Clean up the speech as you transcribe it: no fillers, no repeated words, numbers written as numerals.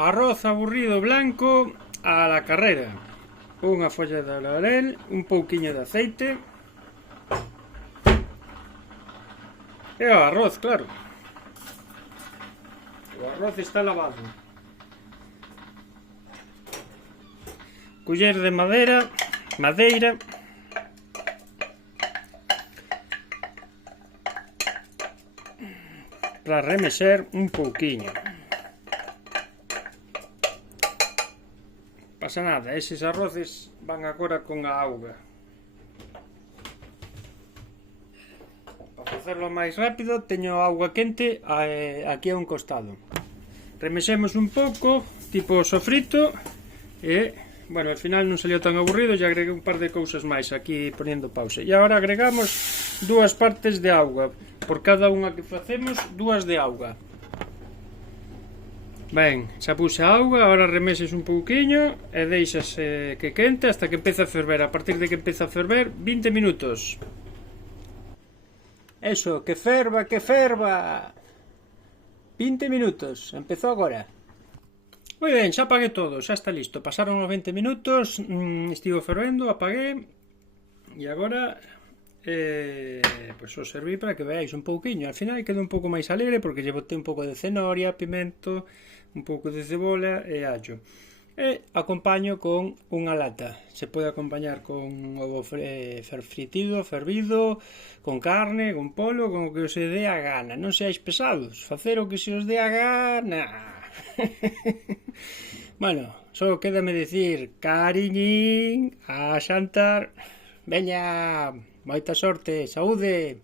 Arroz aburrido blanco a la carrera. Unha folla de laurel, un pouquiño de aceite. E o arroz, claro. O arroz está lavado. Culler de madeira. Para remexer un pouquiño. Pasa nada, eses arroces van agora con a auga. Para facerlo máis rápido teño auga quente aquí a un costado. Remexemos un pouco, tipo sofrito, e, bueno, al final non salió tan aburrido, e agreguei un par de cousas máis aquí poniendo pausa. E agora agregamos 2 partes de auga, por cada unha que facemos, 2 de auga. Ben, xa puse a auga, agora remexes un pouquiño e deixas que quente hasta que empece a ferver. A partir de que empece a ferver, 20 minutos. Eso, que ferva, que ferva. 20 minutos, empezou agora. Moi ben, xa apaguei todo, xa está listo. Pasaron os 20 minutos, estivo fervendo, apaguei. E agora, pois o serví para que veáis un pouquiño. Al final queda un pouco máis alegre porque lle botei un pouco de cenoria, pimento, un pouco de cebola e allo. E acompaño con unha lata. Se pode acompañar con ovo fritido, fervido, con carne, con polo, con o que os dé a gana. Non seáis pesados, facer o que se os dé a gana. Bueno, só quédame dicir cariñín a xantar. Veña, moita sorte, saúde.